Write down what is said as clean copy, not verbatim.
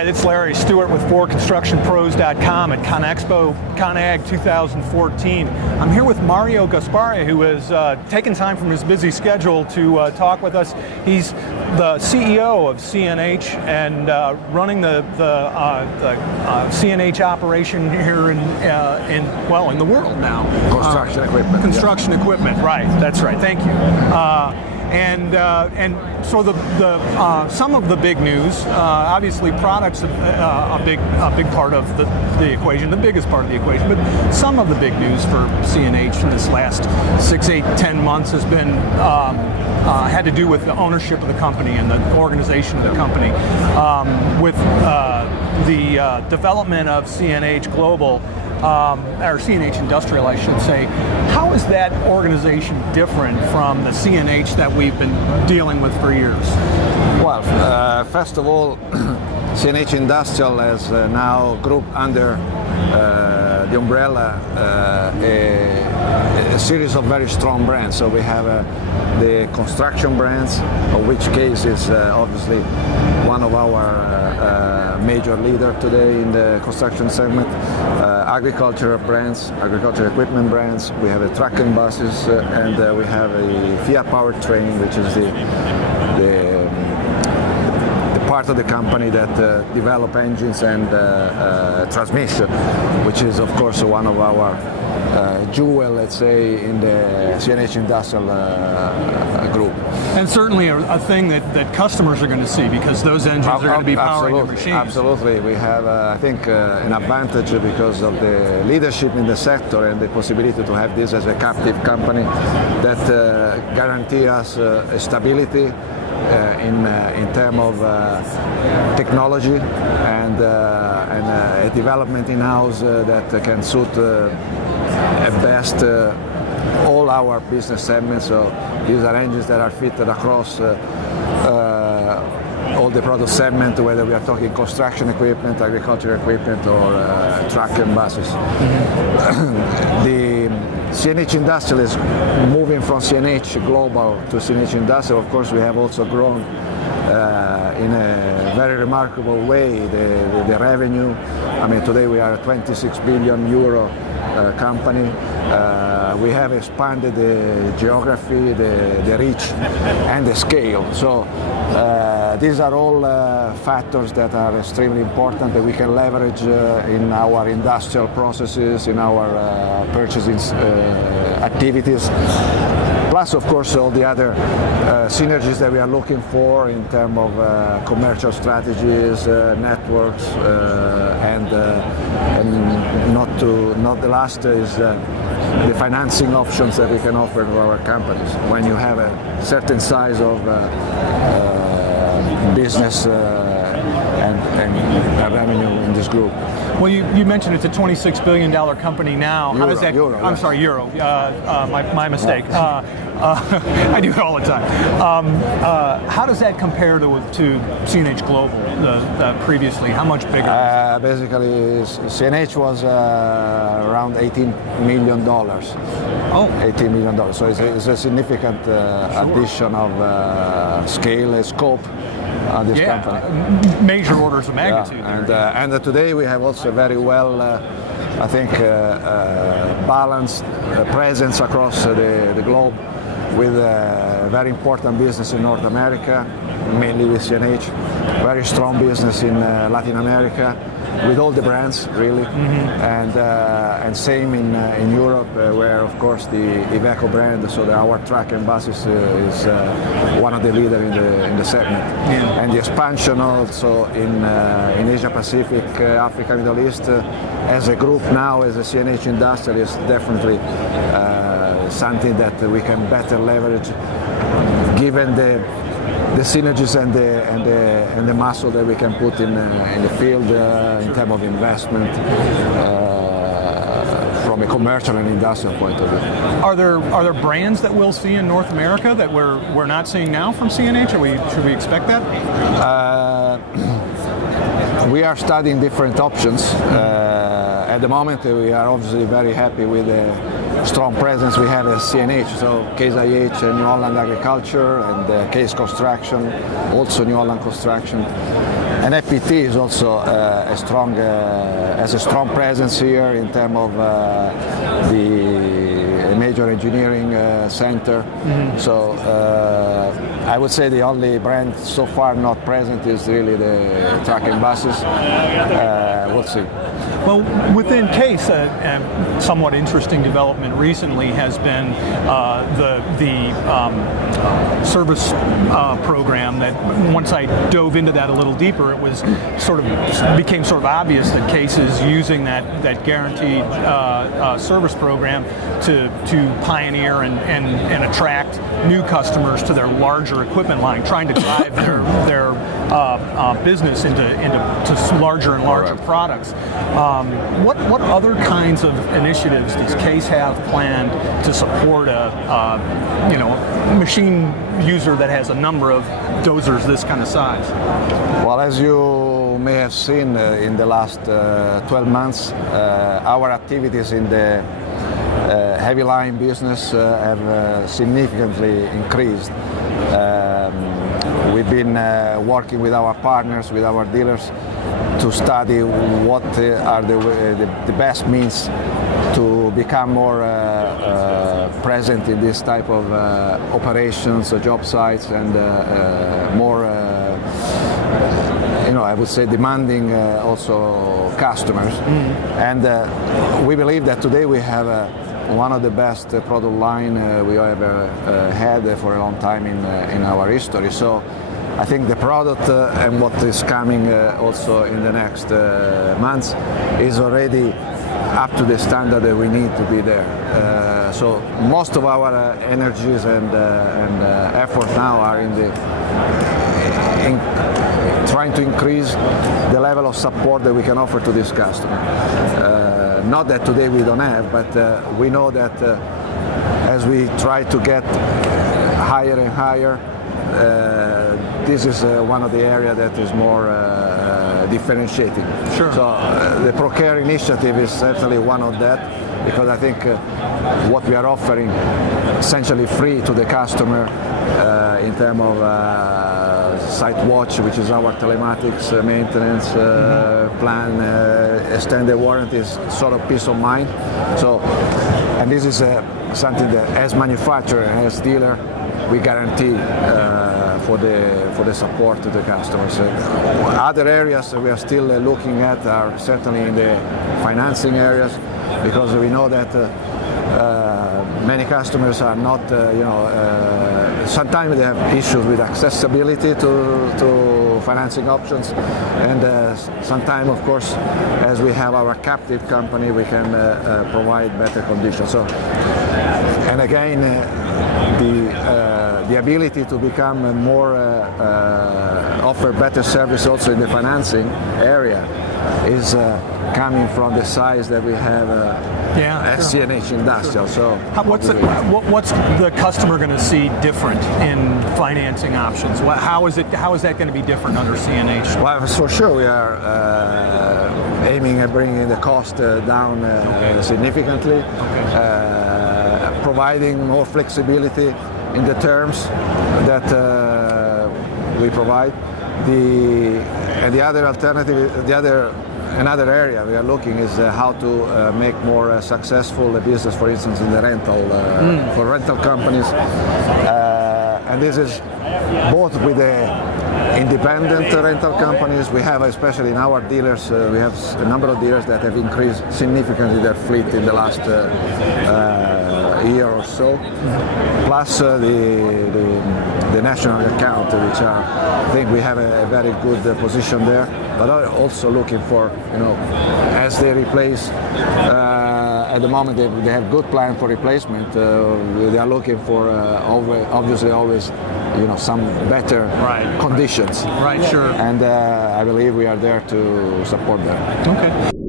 Hi, it's Larry Stewart with ForConstructionPros.com at CONEXPO ConAg 2014. I'm here with Mario Gaspari, who has taken time from his busy schedule to talk with us. He's the CEO of CNH and running the CNH operation here in the world now. Construction equipment. Construction equipment, right? That's right. Thank you. And so some of the big news, obviously products a big part of the equation, the biggest part of the equation, but some of the big news for CNH in this last 6, 8, 10 months has been had to do with the ownership of the company and the organization of the company. With the development of CNH Global, or CNH Industrial, I should say. How is that organization different from the CNH that we've been dealing with for years? Well, first of all, CNH Industrial has now grouped under the umbrella a series of very strong brands. So we have the construction brands, of which case is obviously one of our major leader today in the construction segment. Agricultural brands, agricultural equipment brands. We have a truck and buses, and we have a Fiat powertrain, which is the part of the company that develop engines and transmission, which is of course one of our jewel, let's say, in the CNH Industrial group. And certainly a thing that customers are going to see, because those engines are going to be powering the machines. Absolutely. We have, I think, an advantage because of the leadership in the sector and the possibility to have this as a captive company that guarantee us stability in terms of technology and a development in-house that can suit at best all our business segments. So these are engines that are fitted across all the product segment, whether we are talking construction equipment, agricultural equipment, or truck and buses. The CNH Industrial is moving from CNH Global to CNH Industrial. Of course, we have also grown in a very remarkable way the revenue. I mean, today we are a 26 billion euro company. We have expanded the geography, the reach, and the scale. So these are all factors that are extremely important that we can leverage in our industrial processes, in our purchasing activities. Plus, of course, all the other synergies that we are looking for in terms of commercial strategies, networks, and not the last is the financing options that we can offer to our companies when you have a certain size of business and revenue in this group. Well, you mentioned it's a $26 billion company now. How does that? Euro, I'm sorry, euro. My mistake. I do it all the time. How does that compare to CNH Global previously? How much bigger? Basically, CNH was around $18 million. Oh, $18 million. So it's a significant addition of scale and scope. This company. Major orders of magnitude. Yeah. And today we have also very well, I think, balanced presence across the globe, with a very important business in North America, mainly with CNH, very strong business in Latin America, with all the brands really, and same in Europe, where of course the Iveco brand, so our truck and buses is one of the leaders in the segment, and the expansion also in Asia Pacific, Africa, Middle East, as a group now as a CNH Industrial is definitely something that we can better leverage, given the synergies and the muscle that we can put in the field in terms of investment from a commercial and industrial point of view. Are there brands that we'll see in North America that we're not seeing now from CNH? Should we expect that? We are studying different options. At the moment, we are obviously very happy with the strong presence we have at CNH, so Case IH, New Holland Agriculture, and Case Construction, also New Holland Construction. And FPT is also has a strong presence here in terms of the major engineering center. So I would say the only brand so far not present is really the truck and buses. We'll see. Well, within CASE, a somewhat interesting development recently has been the service program. That once I dove into that a little deeper, it was became sort of obvious that CASE is using that guaranteed service program to pioneer and attract new customers to their larger equipment line, trying to drive their business into larger and larger products. What other kinds of initiatives does CASE have planned to support a machine user that has a number of dozers this kind of size? Well, as you may have seen in the last 12 months, our activities in the heavy line business have significantly increased. We've been working with our partners, with our dealers, to study what are the best means to become more present in this type of operations, job sites, and more, I would say, demanding also customers. And we believe that today we have one of the best product line we have had for a long time in our history. So I think the product and what is coming also in the next months is already up to the standard that we need to be there. So most of our energies and effort now are in trying to increase the level of support that we can offer to this customer. Not that today we don't have, but we know that as we try to get higher and higher, this is one of the areas that is more differentiating. Sure. So the ProCare initiative is certainly one of that, because I think what we are offering essentially free to the customer in terms of site watch, which is our telematics maintenance plan, extended warranties, sort of peace of mind. So, and this is something that as manufacturer and as dealer we guarantee for the support to the customers. Other areas we are still looking at are certainly in the financing areas, because we know that many customers are not, sometimes they have issues with accessibility to financing options, and sometimes, of course, as we have our captive company, we can provide better conditions. So, and again, the ability to become more, offer better service also in the financing area is coming from the size that we have as CNH Industrial. So what's the customer going to see different in financing options? How is that going to be different under CNH? Well, for sure we are aiming at bringing the cost down significantly, providing more flexibility in the terms that we provide. Another area we are looking is how to make more successful the business, for instance, in the rental, for rental companies. And this is both with the independent rental companies. We have, especially in our dealers, we have a number of dealers that have increased significantly their fleet in the last year or so, plus the national account, which are, I think we have a very good position there, but are also looking for, as they replace, at the moment they have good plan for replacement, they are looking for obviously always some better conditions. Right, sure. And I believe we are there to support them. Okay.